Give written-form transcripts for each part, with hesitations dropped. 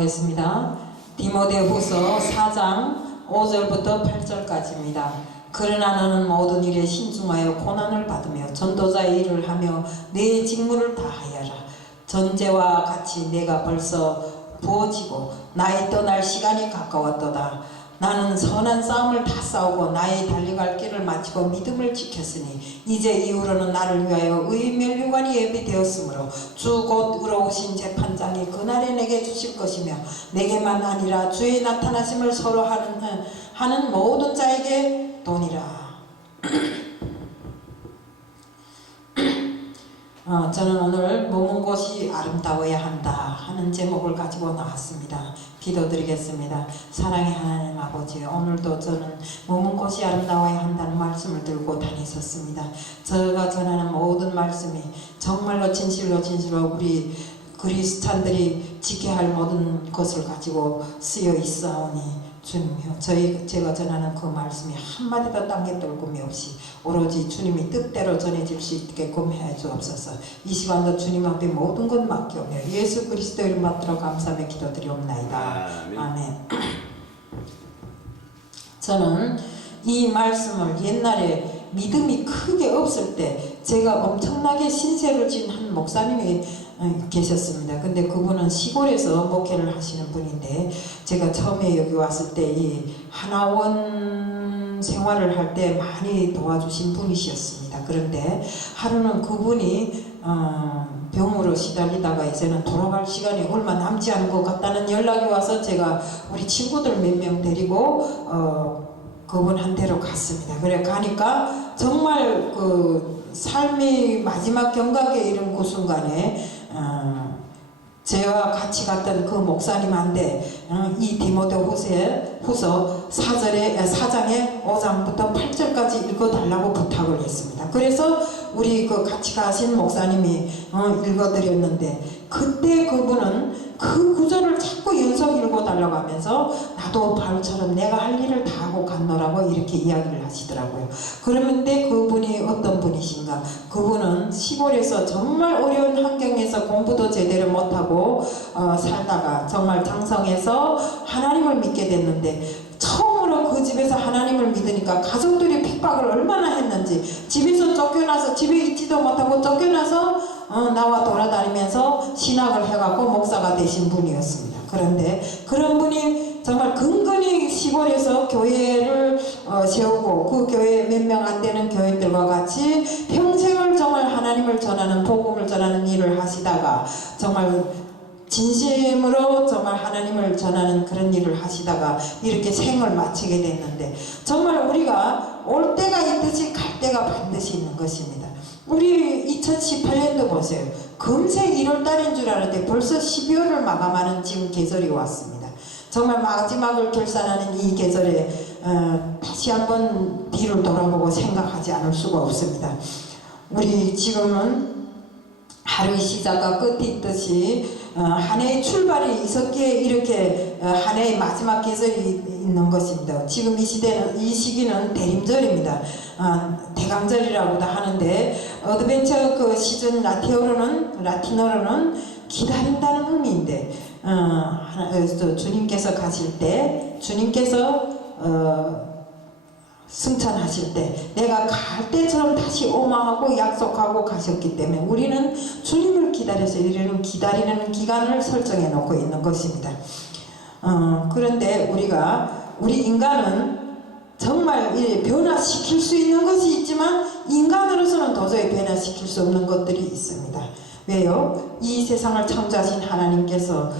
묵상하겠습니다. 디모데후서 4장 5절부터 8절까지입니다. 그러나 너는 모든 일에 신중하여 고난을 받으며 전도자의 일을 하며 내 직무를 다하여라. 전제와 같이 내가 벌써 부어지고 나의 떠날 시간이 가까웠도다. 나는 선한 싸움을 다 싸우고 나의 달려갈 길을 마치고 믿음을 지켰으니 이제 이후로는 나를 위하여 의의 면류관이 예비되었으므로 주 곧 의로우신 재판장이 그날에 내게 주실 것이며 내게만 아니라 주의 나타나심을 서로 하는 모든 자에게 도니라. 저는 오늘 머문 곳이 아름다워야 한다 하는 제목을 가지고 나왔습니다. 기도드리겠습니다. 사랑의 하나님 아버지, 오늘도 저는 머문 곳이 아름다워야 한다는 말씀을 들고 다녔었습니다. 제가 전하는 모든 말씀이 정말로 진실로 우리 그리스찬들이 지켜야 할 모든 것을 가지고 쓰여 있사오니 주님이여, 제가 전하는 그 말씀이 한마디도 땅에 떨굼이 없이 오로지 주님이 뜻대로 전해질 수 있게끔 해 주옵소서. 이 시간도 주님 앞에 모든 것 맡겨오며 예수 그리스도 이름 받들어 감사하며 기도드리옵나이다. 아멘. 저는 이 말씀을 옛날에 믿음이 크게 없을 때 제가 엄청나게 신세를 진 한 목사님이 계셨습니다. 근데 그분은 시골에서 목회를 하시는 분인데 제가 처음에 여기 왔을 때 이 하나원 생활을 할 때 많이 도와주신 분이셨습니다. 그런데 하루는 그분이 병으로 시달리다가 이제는 돌아갈 시간이 얼마 남지 않은 것 같다는 연락이 와서 제가 우리 친구들 몇 명 데리고 그분한테로 갔습니다. 그래 가니까 정말 그 삶의 마지막 경각에 이른 그 순간에 저와 같이 갔던 그 목사님한테 이 디모데후서 4장의 5장부터 8절까지 읽어달라고 부탁을 했습니다. 그래서 우리 그 같이 가신 목사님이 읽어드렸는데 그때 그분은 그 구절을 자꾸 연속 읽어달라고 하면서 나도 바울처럼 내가 할 일을 다 하고 갔노라고 이렇게 이야기를 하시더라고요. 그런데 그분이 어떤 분이신가? 그분은 시골에서 정말 어려운 환경에서 공부도 제대로 못하고 살다가 정말 장성해서 하나님을 믿게 됐는데 처음으로 그 집에서 하나님을 믿으니까 가족들이 핍박을 얼마나 했는지 집에서 쫓겨나서 집에 있지도 못하고 쫓겨나서 나와 돌아다니면서 신학을 해갖고 목사가 되신 분이었습니다. 그런데 그런 분이 정말 근근히 시골에서 교회를 세우고 그 교회 몇 명 안 되는 교인들과 같이 평생을 정말 하나님을 전하는 복음을 전하는 일을 하시다가 정말 진심으로 정말 하나님을 전하는 그런 일을 하시다가 이렇게 생을 마치게 됐는데 정말 우리가 올 때가 있듯이 갈 때가 반드시 있는 것입니다. 우리 2018년도 보세요. 금세 1월달인 줄 알았는데 벌써 12월을 마감하는 지금 계절이 왔습니다. 정말 마지막을 결산하는 이 계절에 다시 한번 뒤를 돌아보고 생각하지 않을 수가 없습니다. 우리 지금은 하루의 시작과 끝이 있듯이 한 해의 출발이 있었기에 이렇게 한 해의 마지막 계절이 있는 것입니다. 지금 이 시기는 대림절입니다. 대강절이라고도 하는데 어드벤처 그 시즌 라틴어로는 기다린다는 의미인데 주님께서 가실 때 주님께서 승천하실 때 내가 갈 때처럼 다시 오마하고 약속하고 가셨기 때문에 우리는 주님을 기다려서 이르는 기다리는 기간을 설정해 놓고 있는 것입니다. 그런데 우리 인간은 정말 변화시킬 수 있는 것이 있지만 인간으로서는 도저히 변화시킬 수 없는 것들이 있습니다. 왜요? 이 세상을 창조하신 하나님께서만이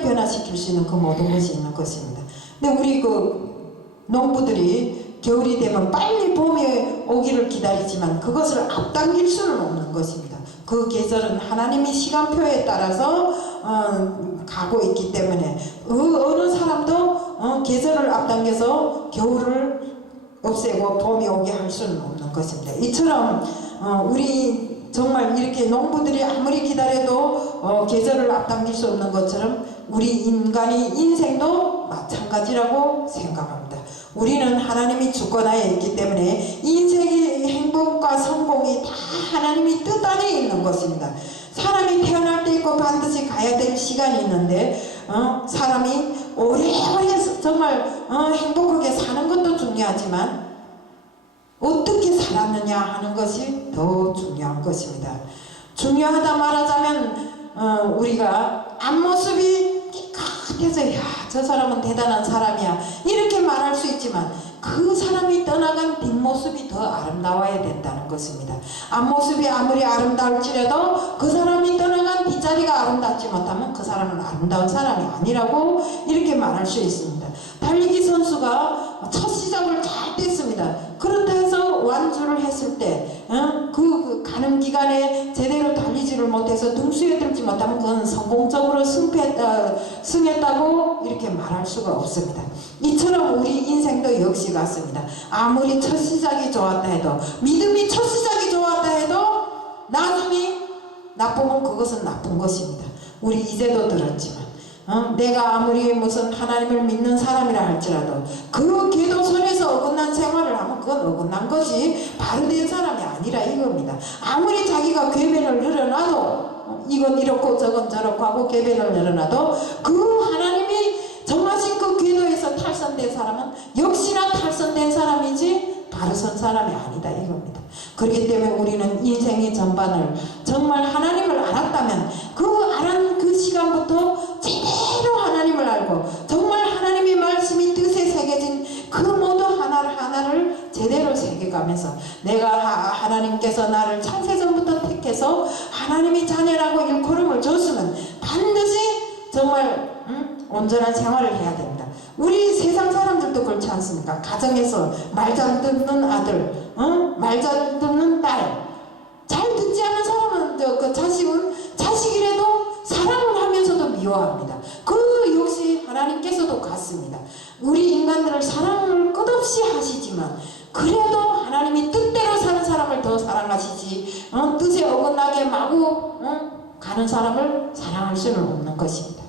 변화시킬 수 있는 그 모든 것이 있는 것입니다. 근데 우리 농부들이 겨울이 되면 빨리 봄이 오기를 기다리지만 그것을 앞당길 수는 없는 것입니다. 그 계절은 하나님의 시간표에 따라서 가고 있기 때문에 어느 사람도 계절을 앞당겨서 겨울을 없애고 봄이 오게 할 수는 없는 것입니다. 이처럼 우리 정말 이렇게 농부들이 아무리 기다려도 계절을 앞당길 수 없는 것처럼 우리 인간의 인생도 마찬가지라고 생각합니다. 우리는 하나님이 주권하에 있기 때문에 인생의 행복과 성공이 다 하나님이 뜻 안에 있는 것입니다. 사람이 태어날 때 있고 반드시 가야 될 시간이 있는데 사람이 오래오래 정말 행복하게 사는 것도 중요하지만 어떻게 살았느냐 하는 것이 더 중요한 것입니다. 중요하다 말하자면 우리가 앞모습이 깨끗해서 야, 저 사람은 대단한 사람이야 이렇게 말할 수 있지만 그 사람이 떠나간 뒷모습이 더 아름다워야 된다는 것입니다. 앞모습이 아무리 아름다울지라도 그 사람이 떠나간 뒷자리가 아름답지 못하면 그 사람은 아름다운 사람이 아니라고 이렇게 말할 수 있습니다. 달리기 선수가 첫 시작을 잘 뗐습니다. 그렇다 해서 완주를 했을 때 그 가는 기간에 제대로 달리지를 못해서 등수에 들지 못하면 그건 성공적으로 승했다고 이렇게 말할 수가 없습니다. 이처럼 우리 인생도 역시 같습니다. 아무리 첫 시작이 좋았다 해도 믿음이 첫 시작이 좋았다 해도 나중에 나쁘면 그것은 나쁜 것입니다. 우리 이제도 들었지만 내가 아무리 무슨 하나님을 믿는 사람이라 할지라도 그 기도선에서 어긋난 생활을 하면 그건 어긋난 것이 바로 된 사람이 아니라 이겁니다. 아무리 자기가 궤변을 늘어놔도 이건 이렇고 저건 저렇고 하고 궤변을 늘어놔도 그 하나님이 정하신 그 궤도에서 탈선된 사람은 역시나 탈선된 사람이지 바로 선 사람이 아니다 이겁니다. 그렇기 때문에 우리는 인생의 전반을 정말 하나님을 알았다면 그 시간부터 제대로 하나님을 알고 정말 하나님의 말씀이 뜻에 새겨진 그 모두 하나를 제대로 새겨가면서 내가 하나님께서 나를 창세전부터 택해서 하나님의 자녀라고 일컬음을 줬으면 반드시 정말 온전한 생활을 해야 됩니다. 우리 세상 사람들도 그렇지 않습니까? 가정에서 말 잘 듣는 아들, 말 잘 듣는 딸, 잘 듣지 않은 사람은 그 자식이라도 사랑을 하면서도 미워합니다. 그 역시 하나님께서도 같습니다. 우리 인간들을 사랑을 끝없이 하시지만 그래도 하나님이 뜻대로 사는 사람을 더 사랑하시지 뜻에 어긋나게 마구 가는 사람을 사랑할 수는 없는 것입니다.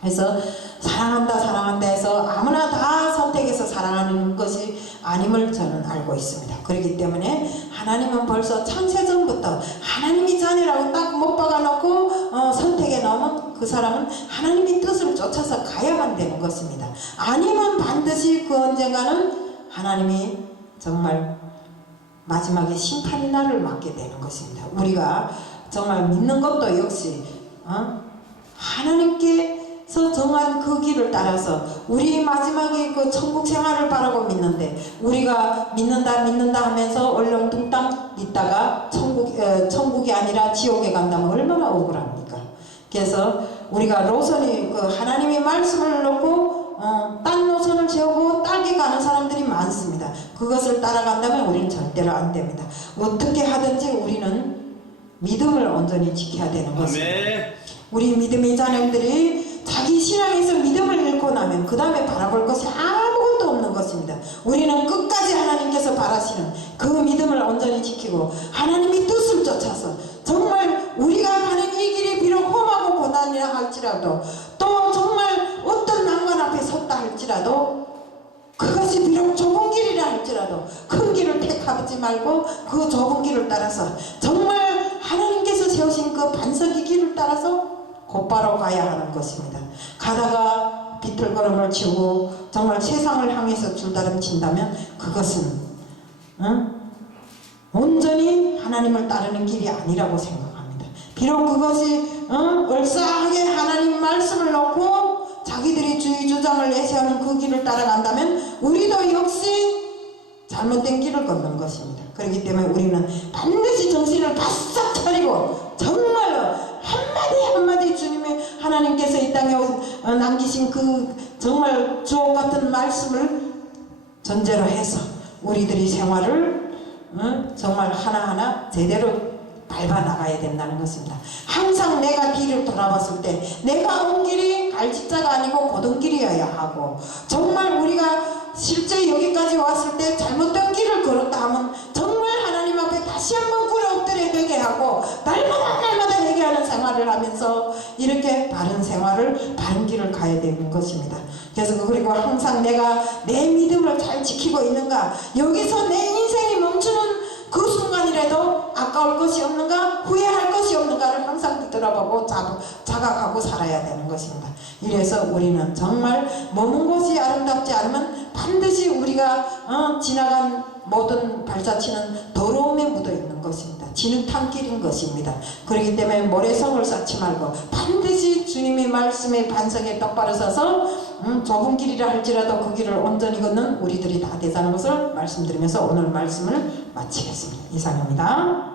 그래서 사랑한다 해서 아무나 다 선택해서 사랑하는 것이 아님을 저는 알고 있습니다. 그렇기 때문에 하나님은 벌써 창세전부터 하나님이 자녀라고 딱 못 박아놓고 선택해 놓으면 그 사람은 하나님의 뜻을 쫓아서 가야만 되는 것입니다. 아니면 반드시 그 언젠가는 하나님이 정말 마지막에 심판의 날을 맞게 되는 것입니다. 우리가 정말 믿는 것도 역시 하나님께서 정한 그 길을 따라서 우리 마지막에 그 천국 생활을 바라고 믿는데 우리가 믿는다 하면서 얼렁뚱땅 믿다가 천국이 아니라 지옥에 간다면 얼마나 억울합니까? 그래서 우리가 노선이 그 하나님의 말씀을 놓고 딴 노선을 세우고 딸게 가는 사람들이 많습니다. 그것을 따라간다면 우리는 절대로 안 됩니다. 어떻게 하든지 우리는 믿음을 온전히 지켜야 되는 것입니다. 우리 믿음의 자녀들이 자기 신앙에서 믿음을 잃고 나면 그 다음에 바라볼 것이 아무것도 없는 것입니다. 우리는 끝까지 하나님께서 바라시는 그 믿음을 온전히 지키고 하나님의 뜻을 쫓아서 정말 우리가 가는 이 길이 비록 험하고 고난이라 할지라도 또 정말 어떤 난관 앞에 섰다 할지라도 그것이 비록 좁은 길이라 할지라도 큰 길을 택하지 말고 그 좁은 길을 따라서 정말 하나님께서 세우신 그 반석의 길을 따라서 곧바로 가야 하는 것입니다. 가다가 비틀걸음을 치고 정말 세상을 향해서 줄다름 친다면 그것은 온전히 하나님을 따르는 길이 아니라고 생각합니다. 비록 그것이 얼싸하게 하나님 말씀을 놓고 자기들이 주의 주장을 내세우는 그 길을 따라간다면 우리도 역시 잘못된 길을 걷는 것입니다. 그렇기 때문에 우리는 반드시 정신을 바싹 차리고 정말로 한마디 주님의 하나님께서 이 땅에 남기신 그 정말 주옥 같은 말씀을 전제로 해서 우리들이 생활을 정말 하나하나 제대로 밟아 나가야 된다는 것입니다. 항상 내가 길을 돌아봤을 때 내가 온 길이 갈짓자가 아니고 곧은 길이어야 하고 정말 우리가 실제 여기까지 왔을 때 잘못된 길을 걸었다 하면 정말 하나님 앞에 다시 한번 꿇어 엎드려 되게 하고 날마다 회개하는 생활을 하면서 이렇게 바른 생활을 바른 길을 가야 되는 것입니다. 그래서 그리고 항상 내가 내 믿음을 잘 지키고 있는가 여기서 내 인생이 멈추는 그 순간이라도 아까울 것이 없는가, 후회할 것이 없는가를 항상 뒤돌아보고 자각하고 살아야 되는 것입니다. 이래서 우리는 정말 머문 곳이 아름답지 않으면 반드시 우리가 지나간 모든 발자취는 더러움에 묻어 있는 것입니다. 진흙탕길인 것입니다. 그렇기 때문에 모래성을 쌓지 말고 반드시 주님의 말씀에 반석에 똑바로 서서 좁은 길이라 할지라도 그 길을 온전히 걷는 우리들이 다 되자는 것을 말씀드리면서 오늘 말씀을 마치겠습니다. 이상입니다.